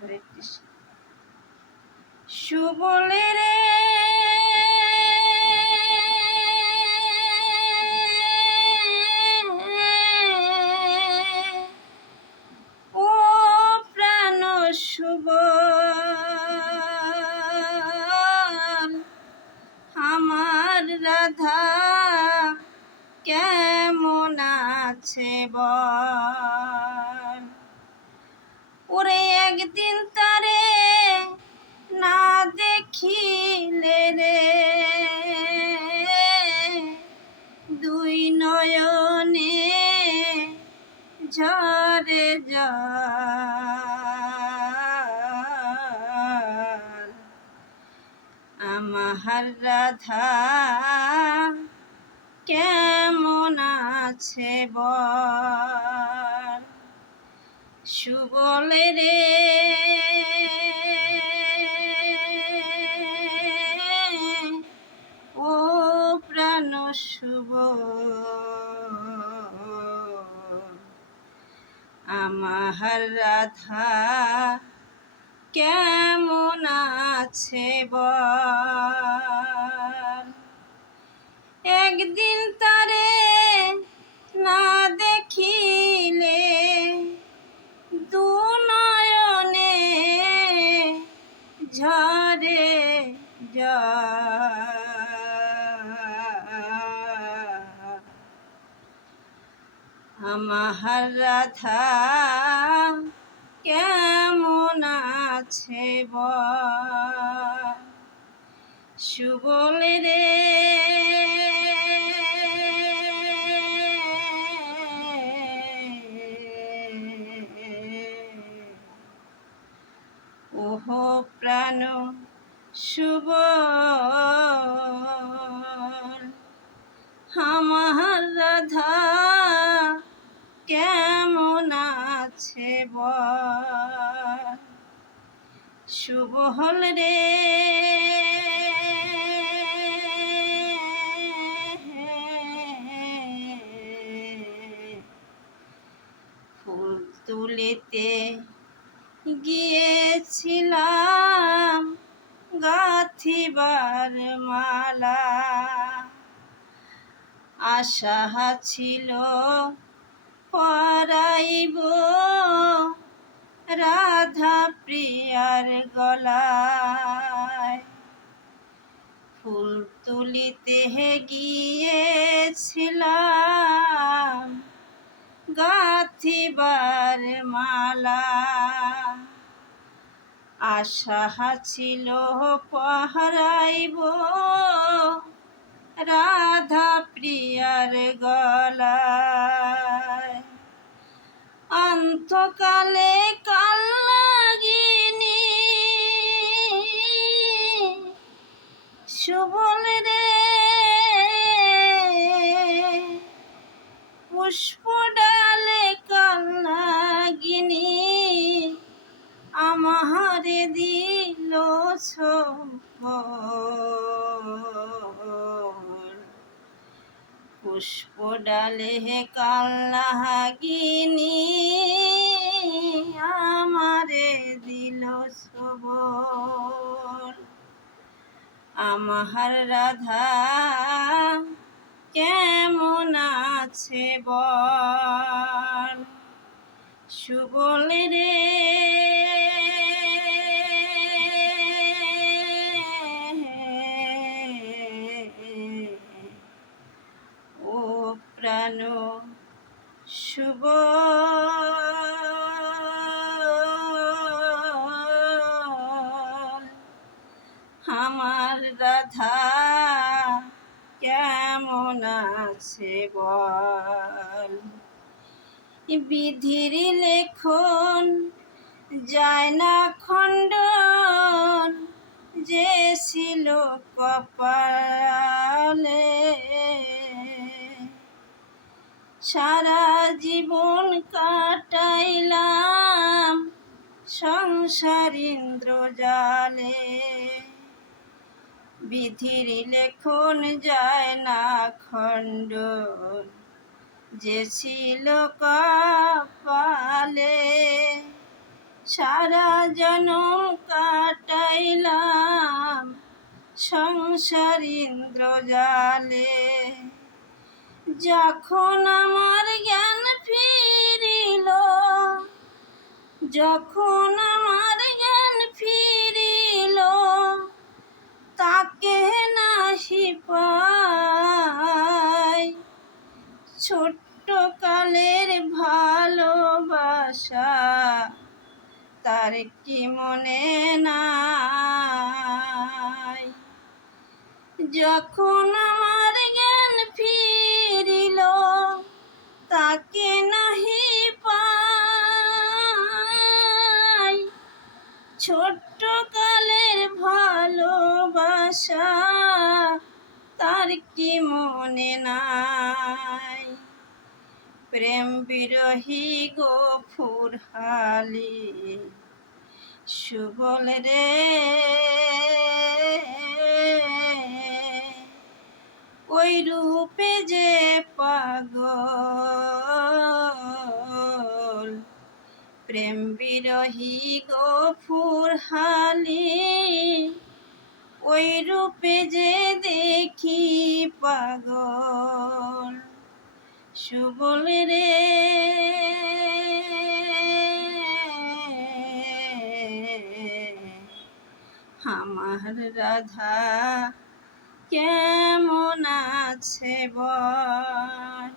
কৃষ্ণ সুবলে রে। ও প্রাণ শুভ। আমার রাধা কেমন আছে বল? আমার কেমন আছে বল সুবলে রে। ও প্রাণ শুভ। আমার রাধা কেমন আছে বল একদিন তারে না দেখিলে দু নয়নে ঝরে জল। আমার রাধা কেমন আছে বল? সুবল রে শুভ হল রে ফুল তুলিতে গিয়েছিলাম গাথিবার মালা। আশা ছিল পরাইব। প্রিয়ার গলায়। ফুল তুলিতে গিয়েছিলাম গাথিবার মালা। আশা ছিল পহরাইব রাধা প্রিয়ার গলায়। অন্তকালে সুবল রে। পুষ্প ডালে কাল লাগিনি আমারে দিল পুষ্প ডালে কাল্লাহাগিনী আমারে দিল সবল আমার রাধা কেমন আছে বল? সুবল রে। ও প্রাণ শুভ আছে বল। বিধির লেখন যায় না খণ্ডন, যে ছিল কপালে। সারা জীবন কাটাইলাম সংসার ইন্দ্রজালে। বিধির লেখন যায় না খণ্ড যে ছিল কপালে, সারা জনম কাটাইলাম সংসার ইন্দ্রজালে। যখন আমার জ্ঞান ফিরিল, যখন আমার পাই ছোট্ট কালের ভালোবাসা তার কি মনে নাই? যখন প্রেম বিরহী গফুর হালি, সুবল রে। ওই রূপে যে পাগল, প্রেম বিরহী গফুর হালি, ওই রূপে যে দেখি পাগল। সুবল রে। আমার রাধা কেমন আছে বল?